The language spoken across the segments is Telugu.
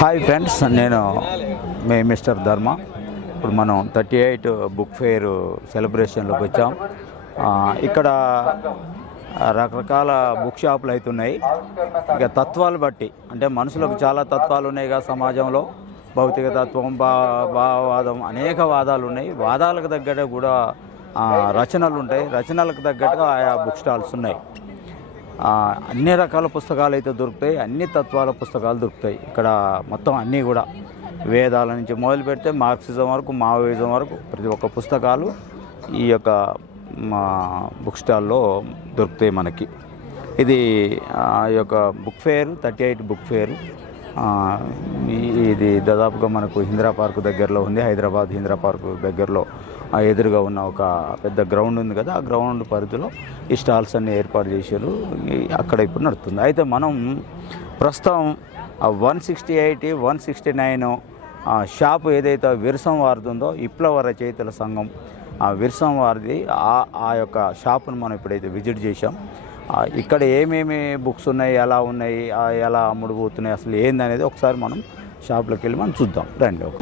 హాయ్ ఫ్రెండ్స్, నేను మీ మిస్టర్ ధర్మ. ఇప్పుడు మనం 38 బుక్ ఫెయిర్ సెలబ్రేషన్లోకి వచ్చాం. ఇక్కడ రకరకాల బుక్ షాపులు అవుతున్నాయి. ఇక తత్వాలు బట్టి, అంటే మనుషులకు చాలా తత్వాలు ఉన్నాయి కదా సమాజంలో. భౌతిక తత్వం, భావవాదం, అనేక వాదాలు ఉన్నాయి. వాదాలకు తగ్గట్టు కూడా రచనలు ఉంటాయి. రచనలకు తగ్గట్టుగా ఆయా బుక్ స్టాల్స్ ఉన్నాయి. అన్ని రకాల పుస్తకాలు అయితే దొరుకుతాయి. అన్ని తత్వాల పుస్తకాలు దొరుకుతాయి ఇక్కడ. మొత్తం అన్నీ కూడా వేదాల నుంచి మొదలు పెడితే మార్క్సిజం వరకు, మావోయిజం వరకు ప్రతి ఒక్క పుస్తకాలు ఈ యొక్క బుక్ స్టాల్లో దొరుకుతాయి మనకి. ఇది ఈ యొక్క బుక్ ఫెయిర్ 38 బుక్ ఫెయిర్. ఇది దాదాపుగా మనకు ఇందిరా పార్క్ దగ్గరలో ఉంది. హైదరాబాద్ ఇందిరా పార్క్ దగ్గరలో ఎదురుగా ఉన్న ఒక పెద్ద గ్రౌండ్ ఉంది కదా, ఆ గ్రౌండ్ పరిధిలో ఈ స్టాల్స్ అన్ని ఏర్పాటు చేశారు. అక్కడ ఇప్పుడు నడుస్తుంది. అయితే మనం ప్రస్తుతం 168, 169 షాపు ఏదైతే విరసం వారిది ఉందో, విప్లవ రచయితల సంఘం ఆ విరసం వారిది, ఆ యొక్క షాపును మనం ఇప్పుడైతే విజిట్ చేశాం. ఇక్కడ ఏమేమి బుక్స్ ఉన్నాయి, ఎలా ఉన్నాయి, ఎలా అమ్ముడుపోతున్నాయి, అసలు ఏందనేది ఒకసారి మనం షాప్లోకి వెళ్ళి మనం చూద్దాం రండి. ఒక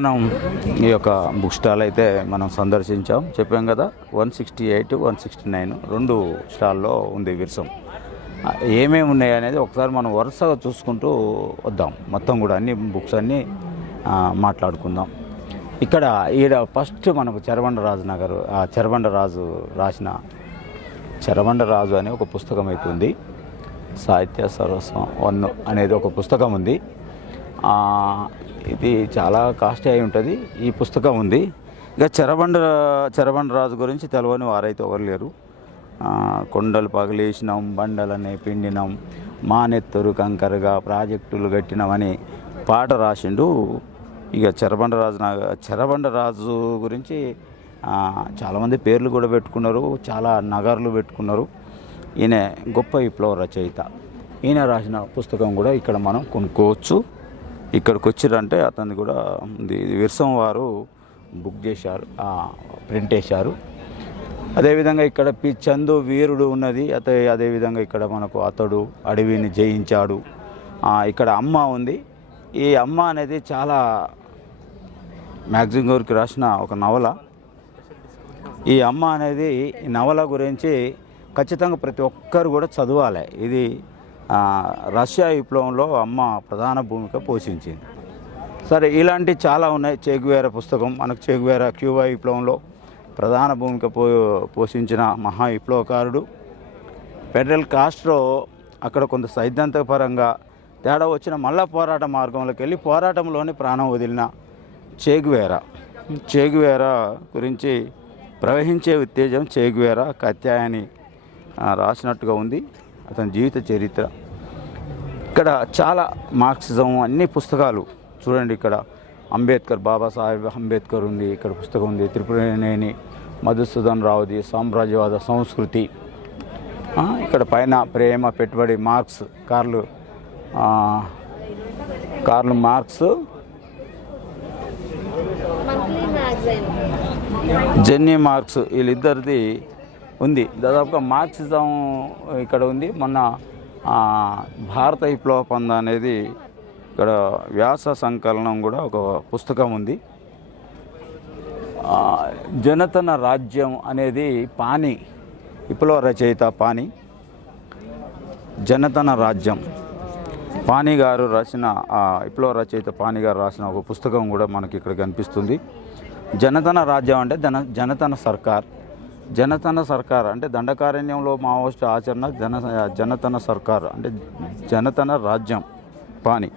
మనం ఈ యొక్క బుక్ స్టాల్ అయితే మనం సందర్శించాం. చెప్పాం కదా, 168, 169 రెండు స్టాల్లో ఉంది విరసం. ఏమేమి ఉన్నాయి అనేది ఒకసారి మనం వరుసగా చూసుకుంటూ వద్దాం. మొత్తం కూడా అన్ని బుక్స్ అన్నీ మాట్లాడుకుందాం. ఇక్కడ ఫస్ట్ మనకు చెరబండరాజు నగర్, చెరబండరాజు రాసిన చెరబండరాజు అనే ఒక పుస్తకం అయితే ఉంది. సాహిత్య సరస్వం 1 అనేది ఒక పుస్తకం ఉంది. ఇది చాలా కాస్ట్ అయి ఉంటుంది. ఈ పుస్తకం ఉంది. ఇక చెరబండరాజు గురించి తెలియని వారైతే ఎవరు లేరు. కొండలు పగిలేసినాం, బండలనే పిండినాం, మానెత్తరు ప్రాజెక్టులు కట్టినామని పాట రాసిండు. ఇక చెరబండరాజు గురించి చాలామంది పేర్లు కూడా పెట్టుకున్నారు, చాలా నగర్లు పెట్టుకున్నారు. ఈయన గొప్ప విప్లవ రచయిత. ఈయన రాసిన పుస్తకం కూడా ఇక్కడ మనం కొనుక్కోవచ్చు. ఇక్కడికి వచ్చిరంటే అతన్ని కూడా విరసం వారు బుక్ చేశారు, ప్రింట్ వేశారు. అదేవిధంగా ఇక్కడ చందు వీరుడు ఉన్నది. అదేవిధంగా ఇక్కడ మనకు అతడు అడవిని జయించాడు. ఇక్కడ అమ్మ ఉంది. ఈ అమ్మ అనేది చాలా మ్యాగజిన్ గారికి రాసిన ఒక నవల. ఈ అమ్మ అనేది ఈ నవల గురించి ఖచ్చితంగా ప్రతి ఒక్కరు కూడా చదవాలి. ఇది రష్యా విప్లవంలో అమ్మ ప్రధాన భూమిక పోషించింది. సరే, ఇలాంటి చాలా ఉన్నాయి. చెగువేరా పుస్తకం మనకు. చెగువేరా క్యూబా విప్లవంలో ప్రధాన భూమిక పోషించిన మహా విప్లవకారుడు. ఫెడరల్ కాస్ట్రో అక్కడ కొంత సైద్ధాంతికపరంగా తేడా వచ్చిన మళ్ళా పోరాట మార్గంలోకి వెళ్ళి పోరాటంలోనే ప్రాణం వదిలిన చెగువేరా గురించి ప్రవహించే ఉత్తేజం చెగువేరా కత్యాయని రాసినట్టుగా ఉంది అతని జీవిత చరిత్ర. ఇక్కడ చాలా మార్క్సిజం అన్ని పుస్తకాలు చూడండి. ఇక్కడ అంబేద్కర్, బాబాసాహెబ్ అంబేద్కర్ ఉంది. ఇక్కడ పుస్తకం ఉంది. త్రిపురనేని మధుసూదన్ రావుది సామ్రాజ్యవాద సంస్కృతి. ఇక్కడ పైన ప్రేమ, పెట్టుబడి, Marx, Karl Marx, Jenny Marx, వీళ్ళిద్దరిది ఉంది. దాదాపుగా మార్క్సిజం ఇక్కడ ఉంది. మొన్న భారత విప్లవ పంద అనేది ఇక్కడ వ్యాస సంకలనం కూడా ఒక పుస్తకం ఉంది. జనతన రాజ్యం అనేది పాణి, విప్లవ రచయిత పాణి. జనతన రాజ్యం పాణి గారు రాసిన, విప్లవ రచయిత పాణి గారు రాసిన ఒక పుస్తకం కూడా మనకి ఇక్కడ కనిపిస్తుంది. జనతన రాజ్యం అంటే జనతన సర్కార్. జనతన సర్కార్ అంటే దండకారణ్యంలో మావోయిస్టు ఆచరణ. జనతన సర్కార్ అంటే జనతన రాజ్యం పాణి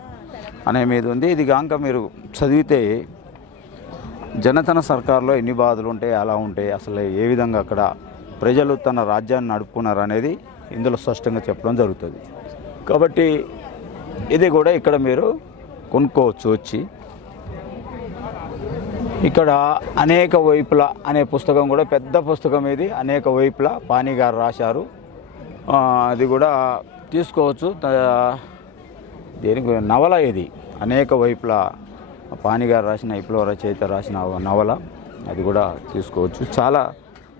అనే మీద ఉంది. ఇది కాక మీరు చదివితే జనతన సర్కార్లో ఎన్ని బాధలు ఉంటాయి, అలా ఉంటాయి, అసలు ఏ విధంగా అక్కడ ప్రజలు తన రాజ్యాన్ని నడుపుకున్నారు అనేది ఇందులో స్పష్టంగా చెప్పడం జరుగుతుంది. కాబట్టి ఇది కూడా ఇక్కడ మీరు కొనుక్కోవచ్చు వచ్చి. ఇక్కడ అనేక వైపుల అనే పుస్తకం కూడా పెద్ద పుస్తకం ఇది. అనేక వైపుల పాణి గారు రాశారు. అది కూడా తీసుకోవచ్చు. దేనికి నవల ఇది. అనేక వైపుల పాణి గారు రాసిన విప్లవ రచయిత రాసిన నవల. అది కూడా తీసుకోవచ్చు. చాలా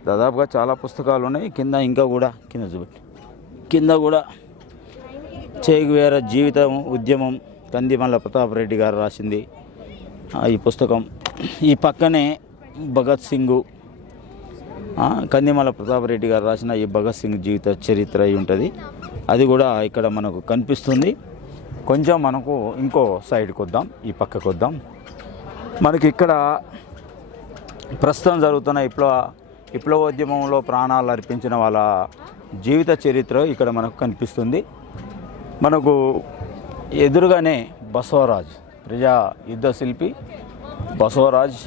దాదాపుగా చాలా పుస్తకాలు ఉన్నాయి. కింద ఇంకా కూడా కింద చూపెట్టి కింద కూడా చేగువేర జీవితం ఉద్యమం కందిమల్ల ప్రతాప్ రెడ్డి గారు రాసింది ఈ పుస్తకం. ఈ పక్కనే భగత్ సింగ్ కందిమల్ల ప్రతాప్ రెడ్డి గారు రాసిన ఈ భగత్ సింగ్ జీవిత చరిత్ర అయి ఉంటుంది. అది కూడా ఇక్కడ మనకు కనిపిస్తుంది. కొంచెం మనకు ఇంకో సైడ్కి వద్దాం, ఈ పక్కకు వద్దాం. మనకి ఇక్కడ ప్రస్తుతం జరుగుతున్న విప్లవోద్యమంలో ప్రాణాలు అర్పించిన వాళ్ళ జీవిత చరిత్ర ఇక్కడ మనకు కనిపిస్తుంది. మనకు ఎదురుగానే బసవరాజ్, ప్రజా యుద్ధ శిల్పి బసవరాజ్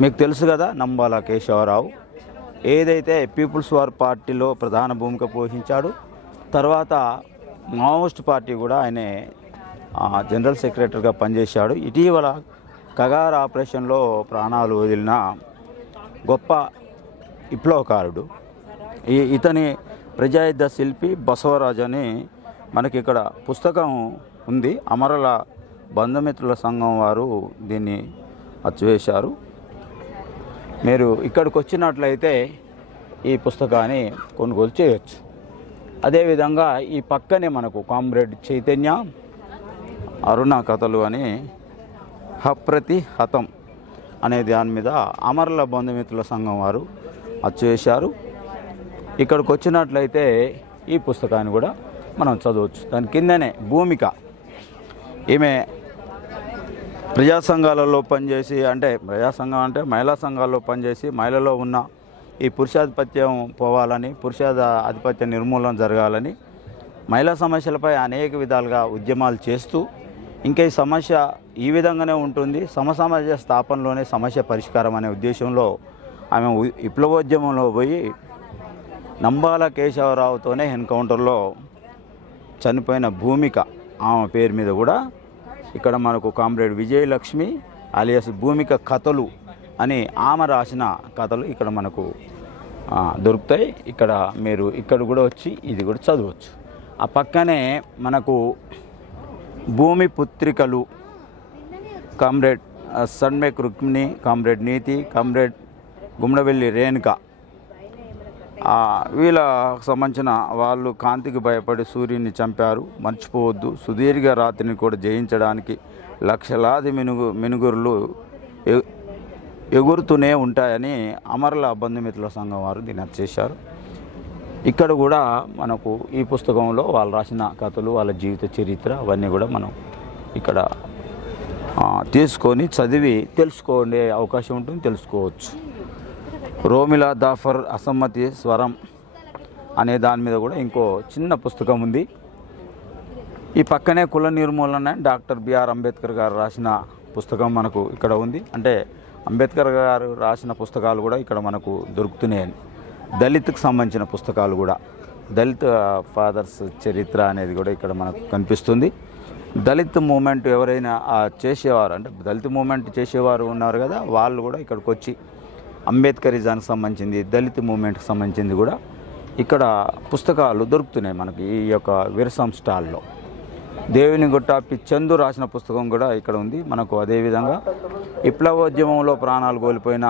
మీకు తెలుసు కదా. నంబాల కేశవరావు ఏదైతే పీపుల్స్ వార్ పార్టీలో ప్రధాన భూమిక పోషించాడు. తర్వాత మావోయిస్ట్ పార్టీ కూడా ఆయన జనరల్ సెక్రటరీగా పనిచేశాడు. ఇటీవల కగార్ ఆపరేషన్లో ప్రాణాలు వదిలిన గొప్ప విప్లవకారుడు. ఇతని ప్రజాయుద్ధ శిల్పి బసవరాజ్ అని మనకి ఇక్కడ పుస్తకం ఉంది. అమరుల బంధుమిత్రుల సంఘం వారు దీన్ని అచ్చువేశారు. మీరు ఇక్కడికి వచ్చినట్లయితే ఈ పుస్తకాన్ని కొనుగోలు చేయొచ్చు. అదేవిధంగా ఈ పక్కనే మనకు కామ్రేడ్ చైతన్య అరుణ కథలు అని హప్రతి హతం అనే దాని మీద అమరుల బంధుమిత్రుల సంఘం వారు అచ్చువేశారు. ఇక్కడికి వచ్చినట్లయితే ఈ పుస్తకాన్ని కూడా మనం చదవచ్చు. దాని కిందనే భూమిక. ఈమె ప్రజా సంఘాలలో పనిచేసి, ప్రజాసంఘం అంటే మహిళా సంఘాల్లో పనిచేసి మహిళలో ఉన్న ఈ పురుషాధిపత్యం పోవాలని, పురుషాధిపత్య నిర్మూలన జరగాలని, మహిళా సమస్యలపై అనేక విధాలుగా ఉద్యమాలు చేస్తూ ఇంకా ఈ సమస్య ఈ విధంగానే ఉంటుంది, సమసమాజ స్థాపనలోనే సమస్య పరిష్కారం అనే ఉద్దేశంలో ఆమె విప్లవోద్యమంలో పోయి నంబాల కేశవరావుతోనే ఎన్కౌంటర్లో చనిపోయిన భూమిక ఆమె పేరు మీద కూడా ఇక్కడ మనకు కామ్రేడ్ విజయలక్ష్మి అలియాస్ భూమిక కథలు అని ఆమె రాసిన కథలు ఇక్కడ మనకు దొరుకుతాయి. మీరు ఇక్కడ కూడా వచ్చి ఇది కూడా చదవచ్చు. ఆ పక్కనే మనకు భూమి పుత్రికలు కామ్రేడ్ సన్మేక్ రుక్మిణి, కామ్రేడ్ నీతి, కామ్రేడ్ గుమ్మడవెల్లి రేణుక, వీళ్ళకు సంబంధించిన వాళ్ళు కాంతికి భయపడి సూర్యుని చంపారు, మర్చిపోవద్దు, సుదీర్ఘ రాత్రిని కూడా జయించడానికి లక్షలాది మినుగురులు ఎగురుతూనే ఉంటాయని అమరుల బంధుమిత్రుల సంఘం వారు దీన్ని చేశారు. ఇక్కడ కూడా మనకు ఈ పుస్తకంలో వాళ్ళు రాసిన కథలు, వాళ్ళ జీవిత చరిత్ర అవన్నీ కూడా మనం ఇక్కడ తీసుకొని చదివి తెలుసుకునే అవకాశం ఉంటుంది, తెలుసుకోవచ్చు. రోమిలా దాఫర్ అసమ్మతి స్వరం అనే దాని మీద కూడా ఇంకో చిన్న పుస్తకం ఉంది. ఈ పక్కనే కుల నిర్మూలన డాక్టర్ బిఆర్ అంబేద్కర్ గారు రాసిన పుస్తకం మనకు ఇక్కడ ఉంది. అంబేద్కర్ గారు రాసిన పుస్తకాలు కూడా ఇక్కడ మనకు దొరుకుతున్నాయని. దళిత్కి సంబంధించిన పుస్తకాలు కూడా, దళిత్ ఫాదర్స్ చరిత్ర అనేది కూడా ఇక్కడ మనకు కనిపిస్తుంది. దళిత్ మూమెంట్ ఎవరైనా చేసేవారు, దళిత్ మూమెంట్ చేసేవారు ఉన్నారు కదా, వాళ్ళు కూడా ఇక్కడికి వచ్చి అంబేద్కరిజానికి సంబంధించింది, దళిత్ మూమెంట్కి సంబంధించింది కూడా ఇక్కడ పుస్తకాలు దొరుకుతున్నాయి మనకి ఈ యొక్క విరసం స్టాల్లో. దేవునిగుట్ట పిచ్చందు రాసిన పుస్తకం కూడా ఇక్కడ ఉంది మనకు. అదేవిధంగా విప్లవోద్యమంలో ప్రాణాలు కోల్పోయిన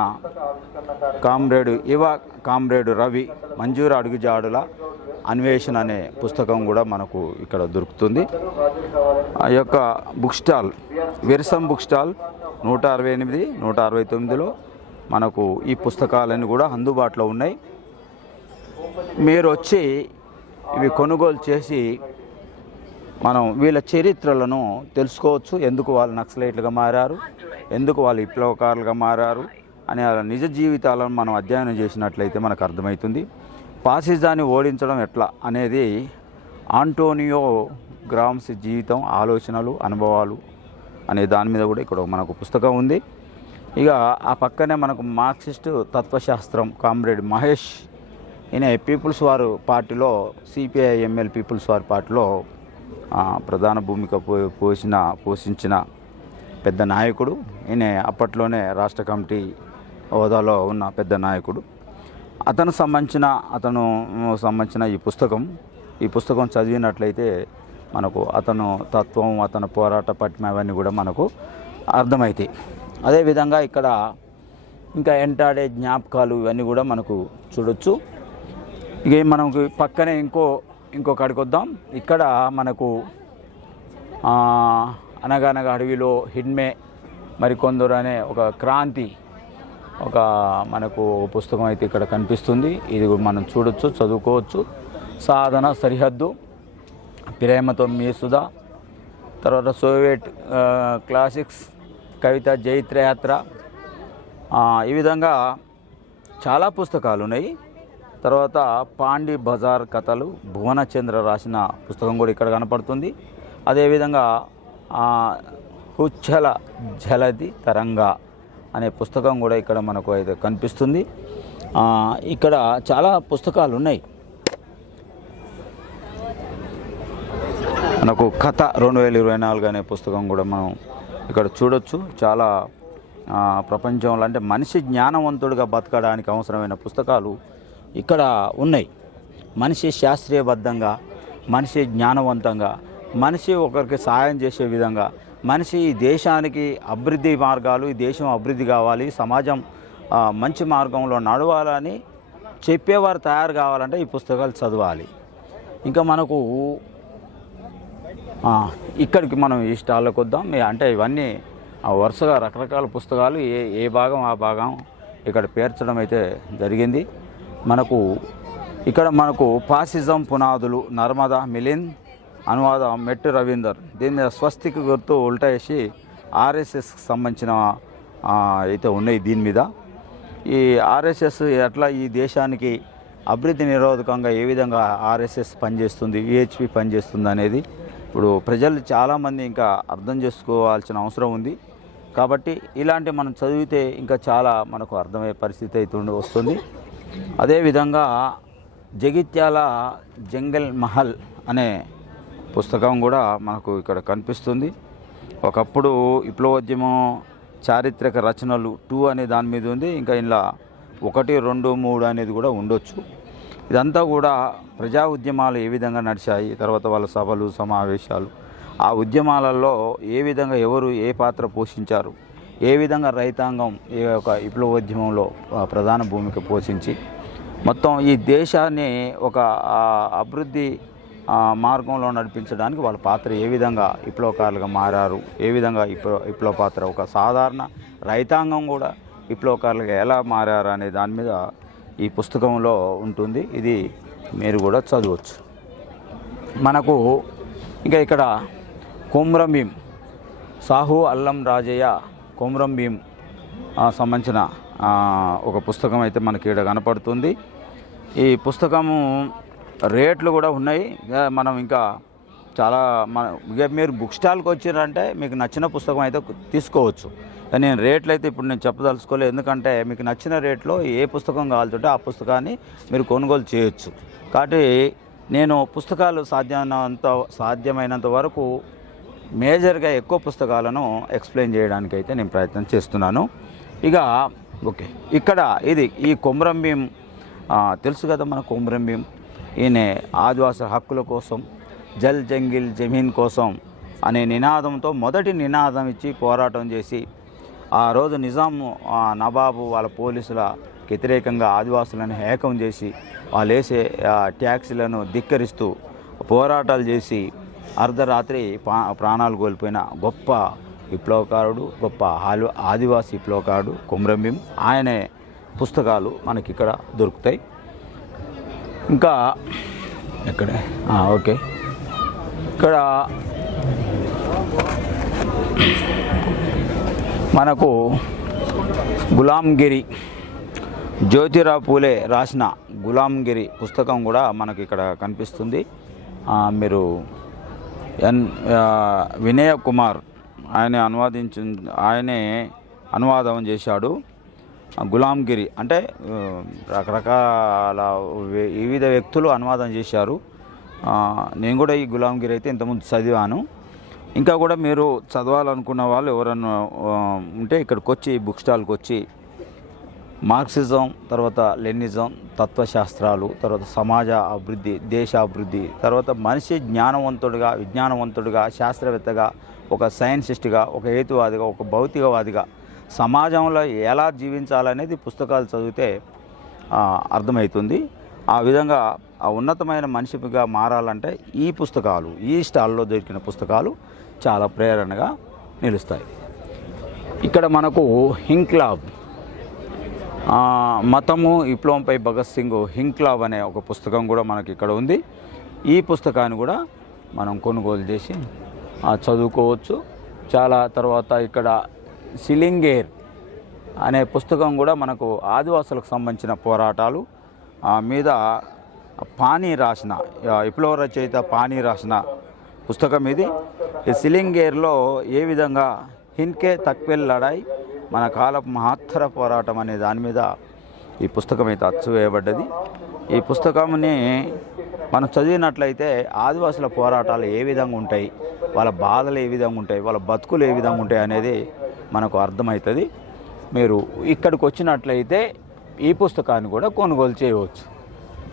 కామ్రేడు రవి మంజూరు అడుగుజాడుల అన్వేషణ అనే పుస్తకం కూడా మనకు ఇక్కడ దొరుకుతుంది. ఆ యొక్క బుక్ స్టాల్ విరసం బుక్ స్టాల్ 168, 169లో మనకు ఈ పుస్తకాలన్నీ కూడా అందుబాటులో ఉన్నాయి. మీరు వచ్చి ఇవి కొనుగోలు చేసి మనం వీళ్ళ చరిత్రలను తెలుసుకోవచ్చు. ఎందుకు వాళ్ళు నక్సలైట్లుగా మారారు, ఎందుకు వాళ్ళు విప్లవకారులుగా మారారు అనే నిజ జీవితాలను మనం అధ్యయనం చేసినట్లయితే మనకు అర్థమవుతుంది. ఫాసిజాన్ని ఓడించడం ఎట్లా అనేది ఆంటోనియో గ్రామ్స్ జీవితం, ఆలోచనలు, అనుభవాలు అనే దాని మీద కూడా ఇక్కడ మనకు పుస్తకం ఉంది. ఇక ఆ పక్కనే మనకు మార్క్సిస్ట్ తత్వశాస్త్రం కామ్రేడ్ మహేష్, ఈయన పీపుల్స్ వార్ పార్టీలో CPI-ML పీపుల్స్ వార్ పార్టీలో ప్రధాన భూమిక పోషించిన పెద్ద నాయకుడు. ఈయన అప్పట్లోనే రాష్ట్ర కమిటీ హోదాలో ఉన్న పెద్ద నాయకుడు. అతను సంబంధించిన ఈ పుస్తకం చదివినట్లయితే మనకు అతను తత్వం, అతను పోరాట పట్టిమ అవన్నీ కూడా మనకు అర్థమవుతాయి. అదేవిధంగా ఇక్కడ ఇంకా ఎంటాడే జ్ఞాపకాలు ఇవన్నీ కూడా మనకు చూడొచ్చు. ఇక మనకు పక్కనే ఇంకొకడికి వద్దాం. ఇక్కడ మనకు అనగనగా అడవిలో హిడ్మే మరికొందరు అనే ఒక క్రాంతి మనకు పుస్తకం అయితే ఇక్కడ కనిపిస్తుంది. ఇది మనం చూడొచ్చు, చదువుకోవచ్చు. సాధన సరిహద్దు, ప్రేమతో మీ సుధా, తర్వాత సోవియట్ క్లాసిక్స్, కవిత జైత్రయాత్ర, ఈ విధంగా చాలా పుస్తకాలు ఉన్నాయి. తర్వాత పాండి బజార్ కథలు భువనచంద్ర రాసిన పుస్తకం కూడా ఇక్కడ కనపడుతుంది. అదేవిధంగా హుచ్చల జలది తరంగా అనే పుస్తకం కూడా ఇక్కడ మనకు అయితే కనిపిస్తుంది. ఇక్కడ చాలా పుస్తకాలు ఉన్నాయి. మనకు కథ 2024 అనే పుస్తకం కూడా మనం ఇక్కడ చూడొచ్చు. చాలా ప్రపంచంలో అంటే మనిషి జ్ఞానవంతుడిగా బతకడానికి అవసరమైన పుస్తకాలు ఇక్కడ ఉన్నాయి. మనిషి శాస్త్రీయబద్ధంగా, మనిషి జ్ఞానవంతంగా, మనిషి ఒకరికి సహాయం చేసే విధంగా, మనిషి ఈ దేశానికి అభివృద్ధి మార్గాలు, ఈ దేశం అభివృద్ధి కావాలి, సమాజం మంచి మార్గంలో నడవాలని చెప్పేవారు తయారు కావాలంటే ఈ పుస్తకాలు చదవాలి. ఇంకా మనకు ఇక్కడికి మనం ఈ స్టాల్లోకి వద్దాం. అంటే ఇవన్నీ వరుసగా రకరకాల పుస్తకాలు ఏ భాగం ఆ భాగం ఇక్కడ పేర్చడం అయితే జరిగింది. మనకు ఫాసిజం పునాదులు నర్మదా మిలింద్, అనువాదం మెట్టు రవీందర్. దీని మీద స్వస్తికి గుర్తు ఉల్టా వేసి ఆర్ఎస్ఎస్కి సంబంధించిన అయితే ఉన్నాయి. దీని మీద ఈ ఆర్ఎస్ఎస్ ఎట్లా ఈ దేశానికి అభివృద్ధి నిరోధకంగా ఏ విధంగా ఆర్ఎస్ఎస్ పనిచేస్తుంది, విహెచ్పి పనిచేస్తుంది అనేది ఇప్పుడు ప్రజలు చాలామంది ఇంకా అర్థం చేసుకోవాల్సిన అవసరం ఉంది. కాబట్టి ఇలాంటి మనం చదివితే ఇంకా చాలా మనకు అర్థమయ్యే పరిస్థితి అయితే వస్తుంది. అదేవిధంగా జగిత్యాల జంగల్ మహల్ అనే పుస్తకం కూడా మనకు ఇక్కడ కనిపిస్తుంది. ఒకప్పుడు విప్లవోద్యమం చారిత్రక రచనలు 2 అనే దాని మీద ఉంది. ఇంకా ఇలా 1, 2, 3 అనేది కూడా ఉండొచ్చు. ఇదంతా కూడా ప్రజా ఉద్యమాలు ఏ విధంగా నడిచాయి, తర్వాత వాళ్ళ సభలు సమావేశాలు, ఆ ఉద్యమాలలో ఏ విధంగా ఎవరు ఏ పాత్ర పోషించారు, ఏ విధంగా రైతాంగం ఈ యొక్క విప్లవోద్యమంలో ప్రధాన భూమిక పోషించి మొత్తం ఈ దేశాన్ని ఒక అభివృద్ధి మార్గంలో నడిపించడానికి వాళ్ళ పాత్ర ఏ విధంగా విప్లవకారులుగా మారారు, ఏ విధంగా విప్లవ పాత్ర ఒక సాధారణ రైతాంగం కూడా విప్లవకారులుగా ఎలా మారారు అనే దాని మీద ఈ పుస్తకంలో ఉంటుంది. ఇది మీరు కూడా చదవచ్చు. మనకు ఇంకా ఇక్కడ కొమ్రం భీం, సాహు అల్లం రాజయ్య కొమ్రం భీం సంబంధించిన ఒక పుస్తకం అయితే మనకి ఇక్కడ కనపడుతుంది. ఈ పుస్తకము రేట్లు కూడా ఉన్నాయి. మనం ఇంకా చాలా మీరు బుక్ స్టాల్కి వచ్చారంటే మీకు నచ్చిన పుస్తకం అయితే తీసుకోవచ్చు. నేను రేట్లు అయితే ఇప్పుడు నేను చెప్పదలుచుకోలేదు, ఎందుకంటే మీకు నచ్చిన రేట్లో ఏ పుస్తకం కావాలంటే ఆ పుస్తకాన్ని మీరు కొనుగోలు చేయొచ్చు. కాబట్టి నేను పుస్తకాలు సాధ్యమైనంత వరకు మేజర్గా ఎక్కువ పుస్తకాలను ఎక్స్ప్లెయిన్ చేయడానికి అయితే నేను ప్రయత్నం చేస్తున్నాను. ఇక ఓకే, ఇక్కడ ఈ కొమ్రం భీం తెలుసు కదా మన కొమ్రం భీం. ఈయన ఆదివాసుల హక్కుల కోసం, జల్ జంగిల్ జమీన్ కోసం అనే నినాదంతో మొదటి నినాదం ఇచ్చి పోరాటం చేసి ఆ రోజు నిజాం నవాబు వాళ్ళ పోలీసుల వ్యతిరేకంగా ఆదివాసులను ఏకం చేసి వాళ్ళు వేసే ట్యాక్సీలను ధిక్కరిస్తూ పోరాటాలు చేసి అర్ధరాత్రి ప్రాణాలు కోల్పోయిన గొప్ప విప్లవకారుడు, గొప్ప ఆదివాసీ విప్లవకారుడు కొమ్రం భీం. ఆయనే పుస్తకాలు మనకి ఇక్కడ దొరుకుతాయి. ఇంకా ఎక్కడ ఓకే, ఇక్కడ మనకు గులాంగిరి, జ్యోతిరావు పూలే రాసిన గులాంగిరి పుస్తకం కూడా మనకి ఇక్కడ కనిపిస్తుంది. మీరు వినయ కుమార్ ఆయనే అనువాదం చేశాడు. గులాంగిరి అంటే రకరకాల వివిధ వ్యక్తులు అనువాదం చేశారు. నేను కూడా ఈ గులాంగిరి అయితే ఇంతకుముందు చదివాను. ఇంకా కూడా మీరు చదవాలనుకున్న వాళ్ళు ఎవరన్నా ఉంటే ఇక్కడికి వచ్చి బుక్ స్టాల్కి వచ్చి మార్క్సిజం, తర్వాత లెనిజం, తత్వశాస్త్రాలు, తర్వాత సమాజ అభివృద్ధి, దేశ అభివృద్ధి, తర్వాత మనిషి జ్ఞానవంతుడిగా, విజ్ఞానవంతుడిగా, శాస్త్రవేత్తగా, ఒక సైన్సిస్ట్గా, ఒక హేతువాదిగా, ఒక భౌతికవాదిగా సమాజంలో ఎలా జీవించాలనేది పుస్తకాలు చదివితే అర్థమవుతుంది. ఆ విధంగా ఆ ఉన్నతమైన మనిషిగా మారాలంటే ఈ పుస్తకాలు, ఈ స్టాల్లో దొరికిన పుస్తకాలు చాలా ప్రేరణగా నిలుస్తాయి. ఇక్కడ మనకు హింక్లాబ్, మతము విప్లవంపై భగత్ సింగ్ హింక్లాబ్ అనే ఒక పుస్తకం కూడా మనకి ఇక్కడ ఉంది. ఈ పుస్తకాన్ని కూడా మనం కొనుగోలు చేసి చదువుకోవచ్చు. చాలా తర్వాత ఇక్కడ సిలింగేర్ అనే పుస్తకం కూడా మనకు ఆదివాసులకు సంబంధించిన పోరాటాలు మీద పానీ రాసిన, విప్లవ రచయిత పానీ రాసిన పుస్తకం ఇది. ఈ సిలింగేర్లో ఏ విధంగా హిన్కే తక్వెల్ లడాయి, మన కాలపు మహత్తర పోరాటం అనే దాని మీద ఈ పుస్తకం అయితే అచ్చు వేయబడ్డది. ఈ పుస్తకంని మనం చదివినట్లయితే ఆదివాసుల పోరాటాలు ఏ విధంగా ఉంటాయి, వాళ్ళ బాధలు ఏ విధంగా ఉంటాయి, వాళ్ళ బతుకులు ఏ విధంగా ఉంటాయి అనేది మనకు అర్థమవుతుంది. మీరు ఇక్కడికి వచ్చినట్లయితే ఈ పుస్తకాన్ని కూడా కొనుగోలు చేయవచ్చు.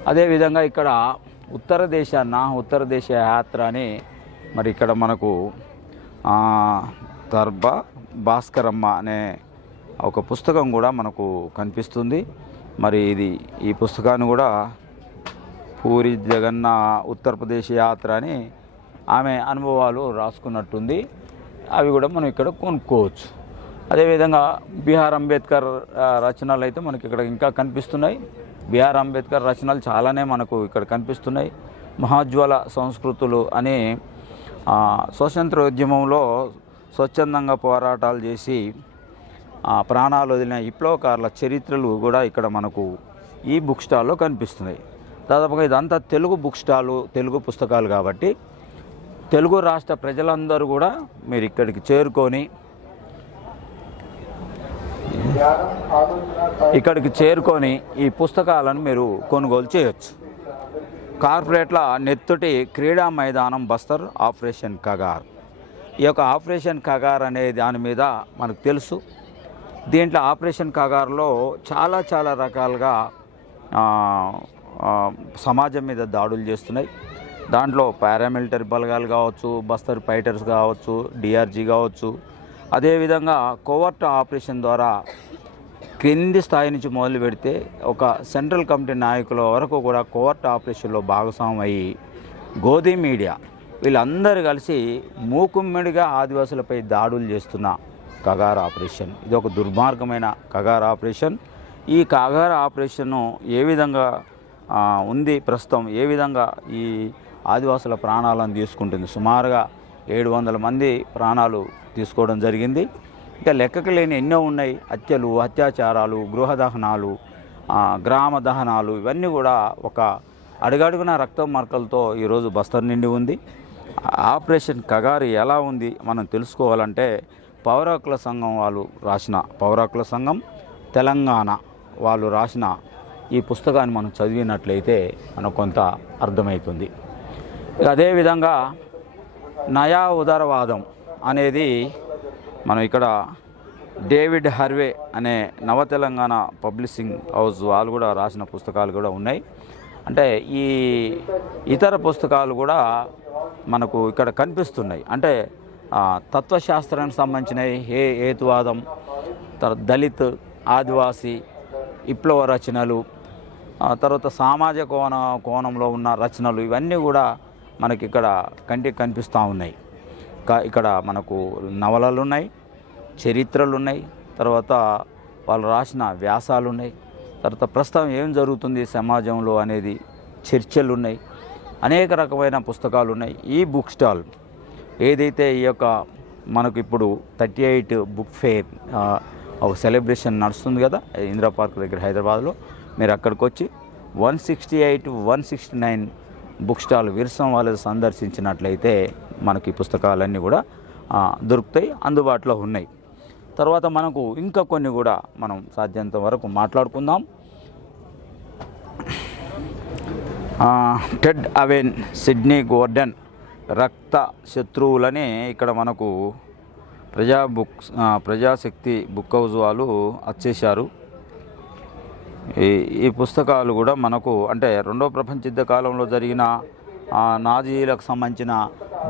అదేవిధంగా ఇక్కడ ఉత్తర దేశ యాత్ర అని మరి ఇక్కడ మనకు తర్బా భాస్కరమ్మ అనే ఒక పుస్తకం కూడా మనకు కనిపిస్తుంది. మరి ఈ పుస్తకాన్ని కూడా పూరి జగన్న ఉత్తరప్రదేశ్ యాత్ర అని ఆమె అనుభవాలు రాసుకున్నట్టుంది. అవి కూడా మనం ఇక్కడ కొనుక్కోవచ్చు. అదేవిధంగా బిఆర్ అంబేద్కర్ రచనలు అయితే మనకి ఇక్కడ ఇంకా కనిపిస్తున్నాయి. బిఆర్ అంబేద్కర్ రచనలు చాలానే మనకు ఇక్కడ కనిపిస్తున్నాయి. మహాజ్వల సంస్కృతులు అని స్వతంత్ర ఉద్యమంలో స్వచ్ఛందంగా పోరాటాలు చేసి ప్రాణాలు వదిలిన విప్లవకారుల చరిత్రలు కూడా ఇక్కడ మనకు ఈ బుక్ స్టాల్లో కనిపిస్తున్నాయి. దాదాపుగా ఇదంతా తెలుగు బుక్ స్టాలు, తెలుగు పుస్తకాలు కాబట్టి తెలుగు రాష్ట్ర ప్రజలందరూ కూడా మీరు ఇక్కడికి చేరుకొని ఈ పుస్తకాలను మీరు కొనుగోలు చేయొచ్చు. కార్పొరేట్ల నెత్తుటి క్రీడా మైదానం బస్తర్ ఆపరేషన్ కగార్. ఈ యొక్క ఆపరేషన్ కగార్ అనే దాని మీద మనకు తెలుసు. దీంట్లో ఆపరేషన్ కగార్లో చాలా రకాలుగా సమాజం మీద దాడులు చేస్తున్నాయి. దాంట్లో పారామిలిటరీ బలగాలు కావచ్చు, బస్తర్ ఫైటర్స్ కావచ్చు, డిఆర్జీ కావచ్చు. అదేవిధంగా కోవర్ట్ ఆపరేషన్ ద్వారా క్రింది స్థాయి నుంచి మొదలు పెడితే ఒక సెంట్రల్ కమిటీ నాయకుల వరకు కూడా కోవర్ట్ ఆపరేషన్లో భాగస్వామ్యం అయ్యి గోధి మీడియా వీళ్ళందరూ కలిసి మూకుమ్మడిగా ఆదివాసులపై దాడులు చేస్తున్న కగార్ ఆపరేషన్. ఇది ఒక దుర్మార్గమైన కగార్ ఆపరేషన్. ఈ కగార్ ఆపరేషన్ను ఏ విధంగా ఉంది ప్రస్తుతం, ఏ విధంగా ఈ ఆదివాసుల ప్రాణాలను తీసుకుంటుంది. సుమారుగా 700 మంది ప్రాణాలు తీసుకోవడం జరిగింది. ఇంకా లెక్కకు లేని ఎన్నో ఉన్నాయి. హత్యలు, అత్యాచారాలు, గృహ దహనాలు, గ్రామ దహనాలు, ఇవన్నీ కూడా ఒక అడుగడుగున రక్తం మరకలతో ఈరోజు బస్తర్ నిండి ఉంది. ఆపరేషన్ కగారు ఎలా ఉంది మనం తెలుసుకోవాలంటే పౌర హక్కుల సంఘం వాళ్ళు రాసిన, పౌర హక్కుల సంఘం తెలంగాణ వాళ్ళు రాసిన ఈ పుస్తకాన్ని మనం చదివినట్లయితే మనకు కొంత అర్థమవుతుంది. అదేవిధంగా నయా ఉదారవాదం అనేది మనం ఇక్కడ డేవిడ్ హర్వే అనే నవ తెలంగాణ పబ్లిషింగ్ హౌస్ వాళ్ళు కూడా రాసిన పుస్తకాలు కూడా ఉన్నాయి. అంటే ఈ ఇతర పుస్తకాలు కూడా మనకు ఇక్కడ కనిపిస్తున్నాయి. అంటే తత్వశాస్త్రానికి సంబంధించినవి, హేతువాదం, దళిత్, ఆదివాసీ, విప్లవ రచనలు, తర్వాత సామాజిక కోణంలో ఉన్న రచనలు, ఇవన్నీ కూడా మనకి ఇక్కడ కంటికి కనిపిస్తూ ఉన్నాయి. ఇక్కడ మనకు నవలలు ఉన్నాయి, చరిత్రలు ఉన్నాయి, తర్వాత వాళ్ళు రాసిన వ్యాసాలు ఉన్నాయి, తర్వాత ప్రస్తుతం ఏం జరుగుతుంది సమాజంలో అనేది చర్చలు ఉన్నాయి, అనేక రకమైన పుస్తకాలు ఉన్నాయి. ఈ బుక్ స్టాల్ ఏదైతే ఈ యొక్క మనకు ఇప్పుడు 38 బుక్ ఫెయిర్ ఒక సెలబ్రేషన్ నడుస్తుంది కదా ఇందిరా పార్క్ దగ్గర హైదరాబాద్లో, మీరు అక్కడికి వచ్చి 168, 169 బుక్ స్టాల్ విరసం వాళ్ళది సందర్శించినట్లయితే మనకి పుస్తకాలన్నీ కూడా దొరుకుతాయి, అందుబాటులో ఉన్నాయి. తర్వాత మనకు ఇంకా కొన్ని కూడా మనం సాధ్యంత వరకు మాట్లాడుకుందాం. టెడ్ అవెన్, సిడ్నీ గోర్డన్ రక్త శత్రువులని ఇక్కడ మనకు ప్రజాశక్తి బుక్ హౌస్ వాళ్ళు వచ్చేశారు. ఈ పుస్తకాలు కూడా మనకు అంటే రెండో ప్రపంచ యుద్ధ కాలంలో జరిగిన నాజీలకు సంబంధించిన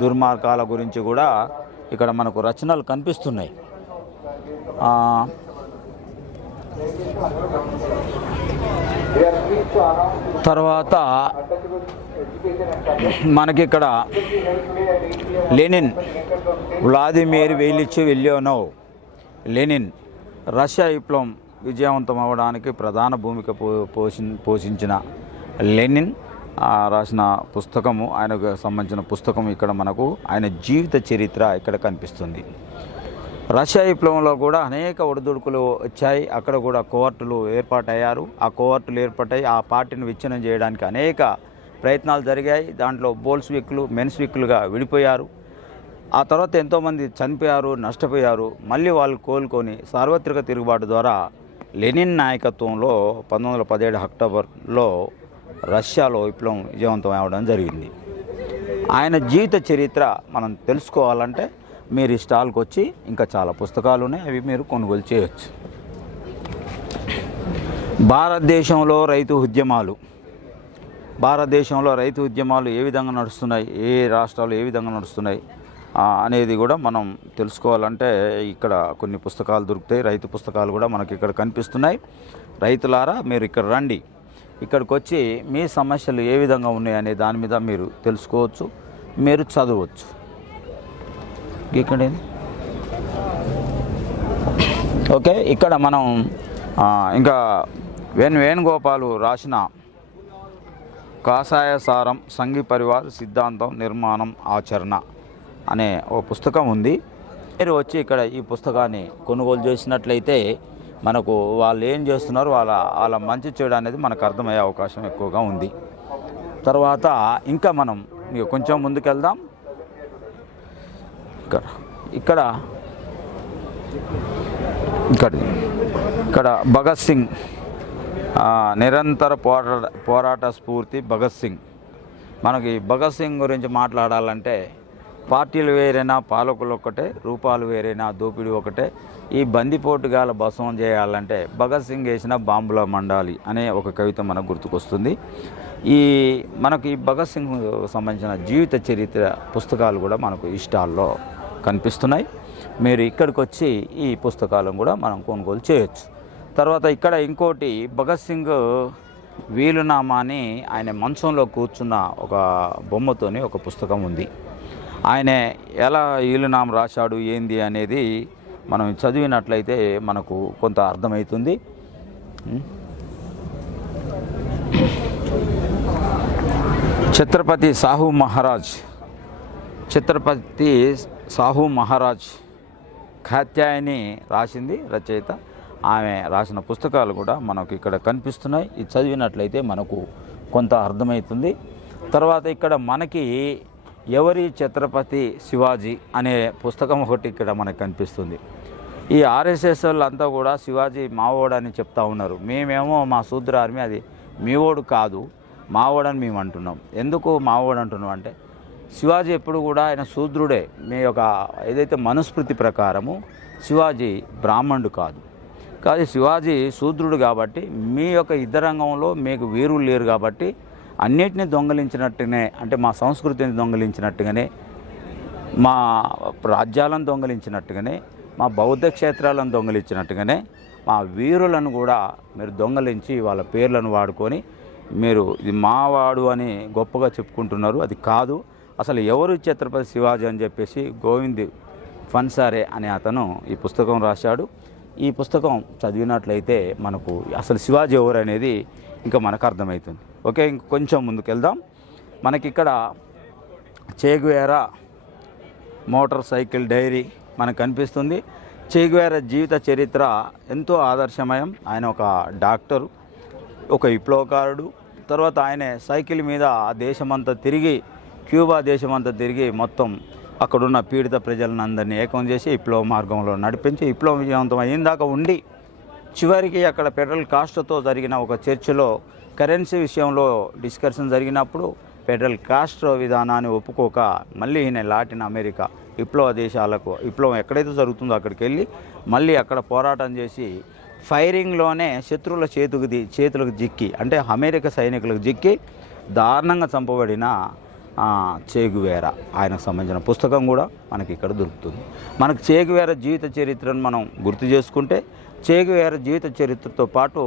దుర్మార్గాల గురించి కూడా ఇక్కడ మనకు రచనలు కనిపిస్తున్నాయి. తర్వాత మనకిక్కడ Lenin, Vladimir Ilyich Lenin, Lenin Russia విప్లవం విజయవంతం అవ్వడానికి ప్రధాన భూమిక పోషించిన లెనిన్ రాసిన పుస్తకము, ఆయనకు సంబంధించిన పుస్తకం ఇక్కడ మనకు ఆయన జీవిత చరిత్ర ఇక్కడ కనిపిస్తుంది. రష్యా విప్లవంలో కూడా అనేక ఒడిదుడుకులు వచ్చాయి. అక్కడ కూడా కోవర్టులు ఏర్పాటయ్యారు. ఆ కోవర్టులు ఏర్పాటై ఆ పార్టీని విచ్ఛిన్నం చేయడానికి అనేక ప్రయత్నాలు జరిగాయి. దాంట్లో బోల్స్విక్లు, మెన్స్విక్లుగా విడిపోయారు. ఆ తర్వాత ఎంతోమంది చనిపోయారు, నష్టపోయారు. మళ్ళీ వాళ్ళు కోలుకొని సార్వత్రిక తిరుగుబాటు ద్వారా లెనిన్ నాయకత్వంలో 1917 అక్టోబర్లో రష్యాలో విప్లవం విజయవంతం అవ్వడం జరిగింది. ఆయన జీవిత చరిత్ర మనం తెలుసుకోవాలంటే మీరు ఈ స్టాల్కి వచ్చి ఇంకా చాలా పుస్తకాలు ఉన్నాయి, అవి మీరు కొనుగోలు చేయవచ్చు. భారతదేశంలో రైతు ఉద్యమాలు ఏ విధంగా నడుస్తున్నాయి, ఏ రాష్ట్రాలు ఏ విధంగా నడుస్తున్నాయి అనేది కూడా మనం తెలుసుకోవాలంటే ఇక్కడ కొన్ని పుస్తకాలు దొరుకుతాయి. రైతు పుస్తకాలు కూడా మనకి ఇక్కడ కనిపిస్తున్నాయి. రైతులారా మీరు ఇక్కడ రండి, ఇక్కడికి వచ్చి మీ సమస్యలు ఏ విధంగా ఉన్నాయి అనే దాని మీద మీరు తెలుసుకోవచ్చు, మీరు చదవచ్చు. ఇక్కడ ఓకే, ఇక్కడ మనం ఇంకా వేణుగోపాలు రాసిన కాషాయ సారం, సంఘీ పరివార్ సిద్ధాంతం, నిర్మాణం, ఆచరణ అనే ఓ పుస్తకం ఉంది. మీరు వచ్చి ఇక్కడ ఈ పుస్తకాన్ని కొనుగోలు చేసినట్లయితే మనకు వాళ్ళు ఏం చేస్తున్నారు, వాళ్ళ మంచి చేయడం అనేది మనకు అర్థమయ్యే అవకాశం ఎక్కువగా ఉంది. తర్వాత ఇంకా మనం కొంచెం ముందుకెళ్దాం. ఇక్కడ భగత్ సింగ్ నిరంతర పోరాట స్ఫూర్తి భగత్ సింగ్. మనకి భగత్ సింగ్ గురించి మాట్లాడాలంటే పార్టీలు వేరైనా పాలకులు ఒకటే, రూపాలు వేరైనా దోపిడీ ఒకటే. ఈ బందిపోటుగాల భస్మం చేయాలంటే భగత్ సింగ్ వేసిన బాంబుల మండాలి అనే ఒక కవిత మనకు గుర్తుకొస్తుంది. మనకు ఈ భగత్ సింగ్ సంబంధించిన జీవిత చరిత్ర పుస్తకాలు కూడా మనకు ఈ స్టాల్లో కనిపిస్తున్నాయి. మీరు ఇక్కడికి వచ్చి ఈ పుస్తకాలను కూడా మనం కొనుగోలు చేయొచ్చు. తర్వాత ఇక్కడ ఇంకోటి భగత్ సింగ్ వీలునామా అని ఆయన మంచంలో కూర్చున్న ఒక బొమ్మతోని ఒక పుస్తకం ఉంది. ఆయన ఎలా వీలునామా రాశాడు ఏంది అనేది మనం చదివినట్లయితే మనకు కొంత అర్థమవుతుంది. ఛత్రపతి సాహు మహారాజ్ కాత్యాయని రాసింది రచయిత. ఆమె రాసిన పుస్తకాలు కూడా మనకు ఇక్కడ కనిపిస్తున్నాయి. ఇది చదివినట్లయితే మనకు కొంత అర్థమవుతుంది. తర్వాత ఇక్కడ మనకి ఎవరి ఛత్రపతి శివాజీ అనే పుస్తకం ఒకటి ఇక్కడ మనకు కనిపిస్తుంది. ఈ ఆర్ఎస్ఎస్ వాళ్ళంతా కూడా శివాజీ మావోడు అని చెప్తా ఉన్నారు. మేమేమో మా శూద్ర ఆర్మీ అది మీవోడు కాదు, మావోడని మేము అంటున్నాం. ఎందుకు మావోడు అంటున్నాం అంటే శివాజీ ఎప్పుడు కూడా ఆయన శూద్రుడే. మీ యొక్క ఏదైతే మనుస్మృతి ప్రకారము శివాజీ బ్రాహ్మణుడు కాదు. శివాజీ శూద్రుడు కాబట్టి మీ యొక్క యుద్ధరంగంలో మీకు వీరులు లేరు కాబట్టి అన్నిటినీ దొంగలించినట్టుగానే, అంటే మా సంస్కృతిని దొంగలించినట్టుగానే, మా రాజ్యాలను దొంగలించినట్టుగానే, మా బౌద్ధ క్షేత్రాలను దొంగలించినట్టుగానే మా వీరులను కూడా మీరు దొంగలించి వాళ్ళ పేర్లను వాడుకొని మీరు ఇది మావాడు అని గొప్పగా చెప్పుకుంటున్నారు. అది కాదు. అసలు ఎవరు ఛత్రపతి శివాజీ అని చెప్పేసి గోవింద్ ఫన్సారే అనే అతను ఈ పుస్తకం రాశాడు. ఈ పుస్తకం చదివినట్లయితే మనకు అసలు శివాజీ ఎవరు అనేది ఇంకా మనకు అర్థమవుతుంది. ఓకే, ఇంకొంచెం ముందుకు వెళ్దాం. మనకిక్కడ చే గువేరా మోటార్ సైకిల్ డైరీ మనకు కనిపిస్తుంది. చే గువేరా జీవిత చరిత్ర ఎంతో ఆదర్శమయం. ఆయన ఒక డాక్టరు, ఒక విప్లవకారుడు. తర్వాత ఆయన సైకిల్ మీద ఆ దేశమంతా తిరిగి, క్యూబా దేశమంతా తిరిగి మొత్తం అక్కడున్న పీడిత ప్రజలను అందరినీ ఏకం చేసి విప్లవ మార్గంలో నడిపించి విప్లవం విజయవంతం అయ్యిందాకా ఉండి చివరికి అక్కడ ఫెడరల్ కాస్ట్తో జరిగిన ఒక చర్చలో కరెన్సీ విషయంలో డిస్కషన్ జరిగినప్పుడు ఫెడరల్ కాస్ట్రో విధానాన్ని ఒప్పుకోక మళ్ళీ ఈయన లాటిన్ అమెరికా విప్లవ దేశాలకు విప్లవం ఎక్కడైతే జరుగుతుందో అక్కడికి వెళ్ళి మళ్ళీ అక్కడ పోరాటం చేసి ఫైరింగ్లోనే శత్రువుల చేతులకు జిక్కి, అంటే అమెరికా సైనికులకు జిక్కి దారుణంగా చంపబడిన చే గువేరా ఆయనకు సంబంధించిన పుస్తకం కూడా మనకి ఇక్కడ దొరుకుతుంది. మనకు చే గువేరా జీవిత చరిత్రను మనం గుర్తు చేసుకుంటే చే గువేరా జీవిత చరిత్రతో పాటు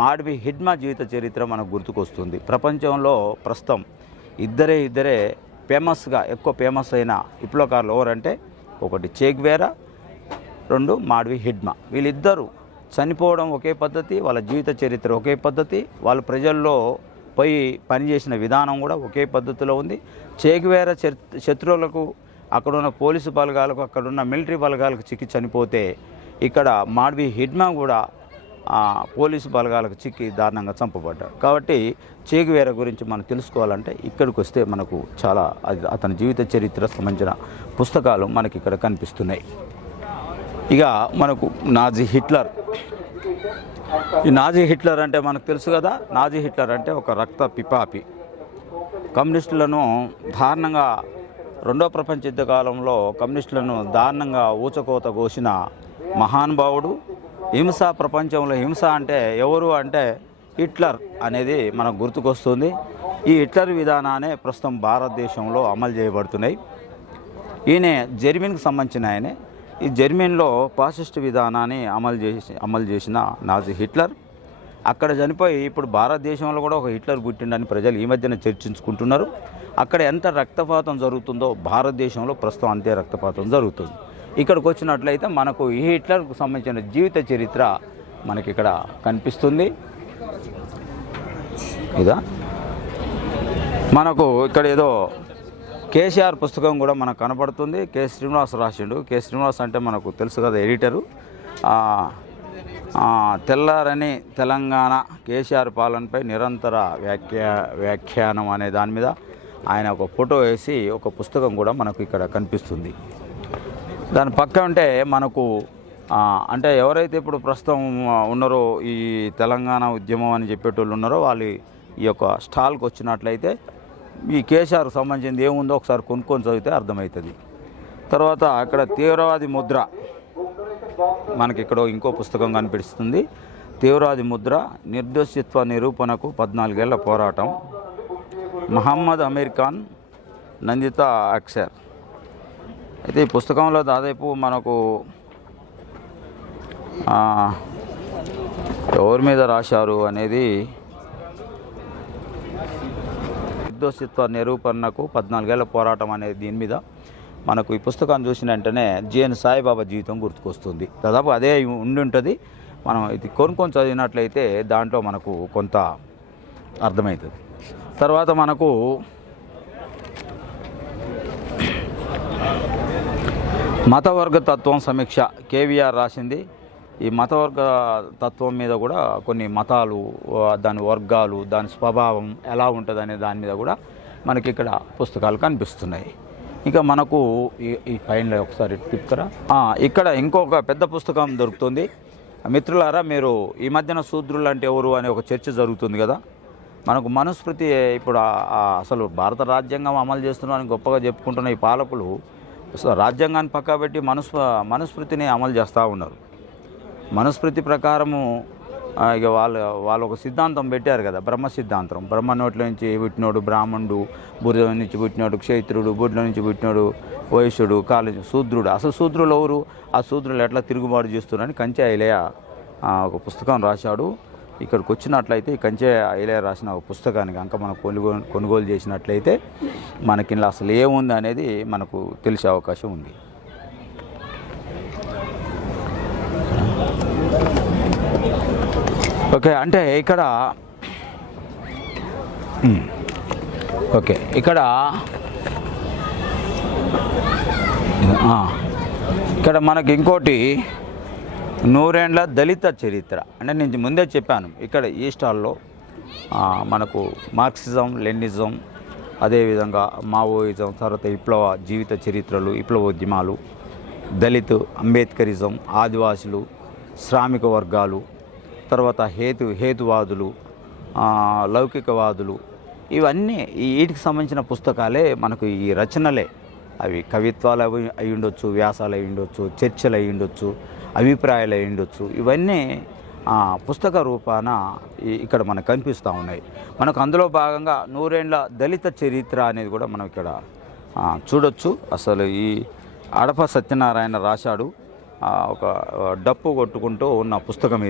మాడ్వి హిడ్మా జీవిత చరిత్ర మనకు గుర్తుకొస్తుంది. ప్రపంచంలో ప్రస్తుతం ఇద్దరే ఎక్కువ ఫేమస్ అయిన విప్లవకారులు ఎవరంటే ఒకటి చే గువేరా, రెండు మాడ్వి హిడ్మా. వీళ్ళిద్దరూ చనిపోవడం ఒకే పద్ధతి, వాళ్ళ జీవిత చరిత్ర ఒకే పద్ధతి, వాళ్ళు ప్రజల్లో పోయి పనిచేసిన విధానం కూడా ఒకే పద్ధతిలో ఉంది. చే గువేరా శత్రువులకు, అక్కడున్న పోలీసు బలగాలకు, అక్కడున్న మిలిటరీ బలగాలకు చిక్కి చనిపోతే ఇక్కడ మాడ్వి హిడ్మా కూడా పోలీసు బలగాలకు చిక్కి దారుణంగా చంపబడ్డాడు. కాబట్టి చే గువేరా గురించి మనం తెలుసుకోవాలంటే ఇక్కడికి వస్తే మనకు చాలా అతని జీవిత చరిత్ర సంబంధించిన పుస్తకాలు మనకి ఇక్కడ కనిపిస్తున్నాయి. ఇక మనకు నాజీ హిట్లర్. ఈ నాజీ హిట్లర్ అంటే మనకు తెలుసు కదా, నాజీ హిట్లర్ అంటే ఒక రక్త పిపాపి. కమ్యూనిస్టులను దారుణంగా రెండో ప్రపంచ యుద్ధ కాలంలో కమ్యూనిస్టులను దారుణంగా ఊచకోత కోసిన మహానుభావుడు. హింస, ప్రపంచంలో హింస అంటే ఎవరు అంటే హిట్లర్ అనేది మనకు గుర్తుకొస్తుంది. ఈ హిట్లర్ విధానాన్ని ప్రస్తుతం భారతదేశంలో అమలు చేయబడుతున్నాయి. ఈయన జర్మనీకి సంబంధించిన ఆయనే. ఈ జర్మనీలో ఫాసిస్ట్ విధానాన్ని అమలు చేసిన నాజీ హిట్లర్ అక్కడ చనిపోయి ఇప్పుడు భారతదేశంలో కూడా ఒక హిట్లర్ పుట్టిండని ప్రజలు ఈ మధ్యన చర్చించుకుంటున్నారు. అక్కడ ఎంత రక్తపాతం జరుగుతుందో భారతదేశంలో ప్రస్తుతం అంతే రక్తపాతం జరుగుతుంది. ఇక్కడికి వచ్చినట్లయితే మనకు ఈ హిట్లర్కు సంబంధించిన జీవిత చరిత్ర మనకి ఇక్కడ కనిపిస్తుంది. ఇదా మనకు ఇక్కడ ఏదో కేసీఆర్ పుస్తకం కూడా మనకు కనపడుతుంది. కె శ్రీనివాస్ రాసిండు. కె శ్రీనివాస్ అంటే మనకు తెలుసు కదా, ఎడిటరు. తెల్లారని తెలంగాణ కేసీఆర్ పాలనపై నిరంతర వ్యాఖ్యానం అనే దాని మీద ఆయన ఒక ఫోటో వేసి ఒక పుస్తకం కూడా మనకు ఇక్కడ కనిపిస్తుంది. దాని పక్క ఉంటే మనకు అంటే ఎవరైతే ఇప్పుడు ప్రస్తుతం ఉన్నారో ఈ తెలంగాణ ఉద్యమం అని చెప్పేటోళ్ళు ఉన్నారో వాళ్ళు ఈ యొక్క స్టాల్కి వచ్చినట్లయితే ఈ కేసీఆర్కు సంబంధించింది ఏముందో ఒకసారి కొనుక్కొని చదివితే అర్థమవుతుంది. తర్వాత అక్కడ తీవ్రవాది ముద్ర, మనకి ఇక్కడ ఇంకో పుస్తకం కనిపిస్తుంది. తీవ్రవాది ముద్ర, నిర్దోషిత్వ నిరూపణకు 14 ఏళ్ల పోరాటం, మహమ్మద్ అమీర్ ఖాన్, నందితా అక్సర్. అయితే ఈ పుస్తకంలో దాదాపు మనకు ఎవరి మీద రాశారు అనేది, నిర్దోషిత్వ నిరూపణకు 14 ఏళ్ల పోరాటం అనేది దీని మీద మనకు ఈ పుస్తకాన్ని చూసిన వెంటనే జిఎన్ సాయిబాబా జీవితం గుర్తుకొస్తుంది. దాదాపు అదే ఉండి ఉంటుంది. మనం ఇది కొనుక్కొని చదివినట్లయితే దాంట్లో మనకు కొంత అర్థమవుతుంది. తర్వాత మనకు మతవర్గ తత్వం సమీక్ష కేవీఆర్ రాసింది. ఈ మతవర్గ తత్వం మీద కూడా కొన్ని మతాలు, దాని వర్గాలు, దాని స్వభావం ఎలా ఉంటుంది అనే దాని మీద కూడా మనకి ఇక్కడ పుస్తకాలు కనిపిస్తున్నాయి. ఇంకా మనకు ఈ పైన ఒకసారి తిప్పుతారా, ఇక్కడ ఇంకొక పెద్ద పుస్తకం దొరుకుతుంది. మిత్రులారా, మీరు ఈ మధ్యన శూద్రులు అంటే ఎవరు అనే ఒక చర్చ జరుగుతుంది కదా. మనకు మనుస్మృతి ఇప్పుడు అసలు భారత రాజ్యాంగం అమలు చేస్తున్నామని గొప్పగా చెప్పుకుంటున్న ఈ పాలకులు రాజ్యాంగాన్ని పక్కా పెట్టి మనుస్మృతిని అమలు చేస్తూ ఉన్నారు. మనుస్మృతి ప్రకారము ఇక వాళ్ళు ఒక సిద్ధాంతం పెట్టారు కదా, బ్రహ్మ సిద్ధాంతం. బ్రహ్మ నోట్ల నుంచి పుట్టినోడు బ్రాహ్మణుడు, బుర్ర నుంచి పుట్టినోడు క్షత్రుడు, బుడ్ల నుంచి పుట్టినోడు వైశ్యుడు, శూద్రుడు. అసలు శూద్రులు ఎవరు, ఆ శూద్రులు ఎట్లా తిరుగుబాటు చేస్తున్నారని కంచె ఐలయ్య ఒక పుస్తకం రాశాడు. ఇక్కడికి వచ్చినట్లయితే ఈ కంచె ఐలయ్య రాసిన ఒక పుస్తకాన్ని కనుక మనం కొనుగోలు చేసినట్లయితే మనకి ఇలా అసలు ఏముంది అనేది మనకు తెలిసే అవకాశం ఉంది. ఓకే, అంటే ఇక్కడ ఇక్కడ మనకి ఇంకోటి 100 ఏండ్ల దళిత చరిత్ర. అంటే నేను ముందే చెప్పాను, ఇక్కడ ఈ స్టాల్లో మనకు మార్క్సిజం, లెనినిజం, అదేవిధంగా మావోయిజం, తర్వాత విప్లవ జీవిత చరిత్రలు, విప్లవోద్యమాలు, దళిత్, అంబేద్కరిజం, ఆదివాసులు, శ్రామిక వర్గాలు, తర్వాత హేతువాదులు, లౌకికవాదులు, ఇవన్నీ వీటికి సంబంధించిన పుస్తకాలే మనకు ఈ రచనలే. అవి కవిత్వాలు అయి ఉండొచ్చు, వ్యాసాలు అయి ఉండొచ్చు, చర్చలు అయి ఉండొచ్చు, అభిప్రాయాలు అయి ఉండొచ్చు. ఇవన్నీ పుస్తక రూపాన ఇక్కడ మనకు కనిపిస్తూ ఉన్నాయి. మనకు అందులో భాగంగా 100 ఏళ్ల దళిత చరిత్ర అనేది కూడా మనం ఇక్కడ చూడొచ్చు. అసలు ఈ అడప సత్యనారాయణ రాశాడు. ఒక డప్పు కొట్టుకుంటూ ఉన్న పుస్తకం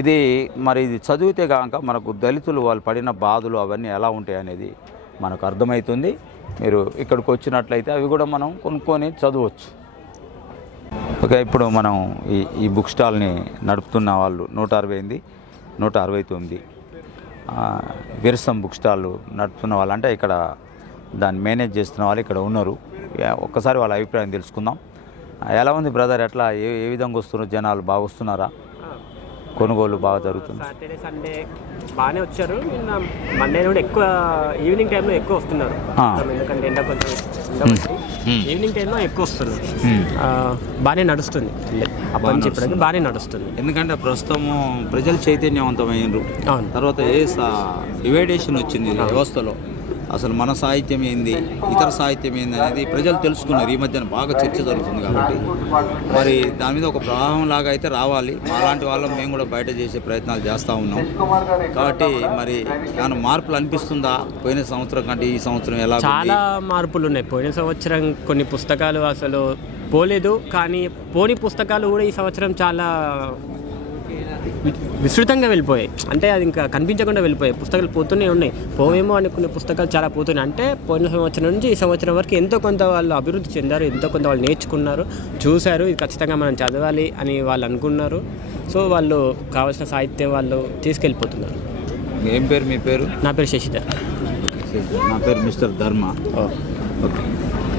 ఇది మరి ఇది చదివితే కాక మనకు దళితులు వాళ్ళు పడిన బాధలు అవన్నీ ఎలా ఉంటాయి అనేది మనకు అర్థమవుతుంది. మీరు ఇక్కడికి వచ్చినట్లయితే అవి కూడా మనం కొనుక్కొని చదవచ్చు. ఓకే, ఇప్పుడు మనం ఈ బుక్ స్టాల్ని నడుపుతున్న వాళ్ళు 168, 169 విరసం బుక్ స్టాల్ నడుపుతున్న వాళ్ళు, అంటే ఇక్కడ దాన్ని మేనేజ్ చేస్తున్న వాళ్ళు ఇక్కడ ఉన్నారు. ఒక్కసారి వాళ్ళ అభిప్రాయం తెలుసుకుందాం. ఎలా ఉంది బ్రదర్? ఎట్లా ఏ విధంగా వస్తున్నారు? జనాలు బాగా వస్తున్నారా? కొనుగోలు బాగా జరుగుతుంది? సాటర్డే సండే బాగానే వచ్చారు. నిన్న మండే కూడా ఎక్కువ ఈవినింగ్ టైంలో ఎక్కువ వస్తున్నారు. ఎందుకంటే ఎండ కొంచెం ఈవినింగ్ టైంలో ఎక్కువ వస్తున్నారు. బాగానే నడుస్తుంది. అప్పటి నుంచి ఇప్పటికి బాగానే నడుస్తుంది. ఎందుకంటే ప్రస్తుతము ప్రజలు చైతన్యవంతమైనరు. తర్వాత డివైడేషన్ వచ్చింది వ్యవస్థలో. అసలు మన సాహిత్యం ఏంది, ఇతర సాహిత్యం ఏంది అనేది ప్రజలు తెలుసుకున్నారు. ఈ మధ్యన బాగా చర్చ జరుగుతుంది కాబట్టి మరి దాని మీద ఒక ప్రవాహం లాగా అయితే రావాలి. అలాంటి వాళ్ళం మేము కూడా బయట చేసే ప్రయత్నాలు చేస్తూ ఉన్నాం. కాబట్టి మరి ఏమైనా మార్పులు అనిపిస్తుందా పోయిన సంవత్సరం కంటే ఈ సంవత్సరం ఎలా? చాలా మార్పులు ఉన్నాయి. పోయిన సంవత్సరం కొన్ని పుస్తకాలు అసలు పోలేదు, కానీ పోని పుస్తకాలు కూడా ఈ సంవత్సరం చాలా విస్తృతంగా వెళ్ళిపోయాయి. అంటే అది ఇంకా కనిపించకుండా వెళ్ళిపోయాయి. పుస్తకాలు పోతూనే ఉన్నాయి. పోవేమో అనుకునే పుస్తకాలు చాలా పోతున్నాయి. అంటే పోయిన సంవత్సరం నుంచి ఈ సంవత్సరం వరకు ఎంతో కొంత వాళ్ళు అభివృద్ధి చెందారు, ఎంతో కొంత వాళ్ళు నేర్చుకున్నారు, చూశారు. ఇది ఖచ్చితంగా మనం చదవాలి అని వాళ్ళు అనుకున్నారు. సో వాళ్ళు కావాల్సిన సాహిత్యం వాళ్ళు తీసుకెళ్ళిపోతున్నారు. ఏం పేరు మీ పేరు? నా పేరు శశిధర్. నా పేరు మిస్టర్ ధర్మ. ఓకే.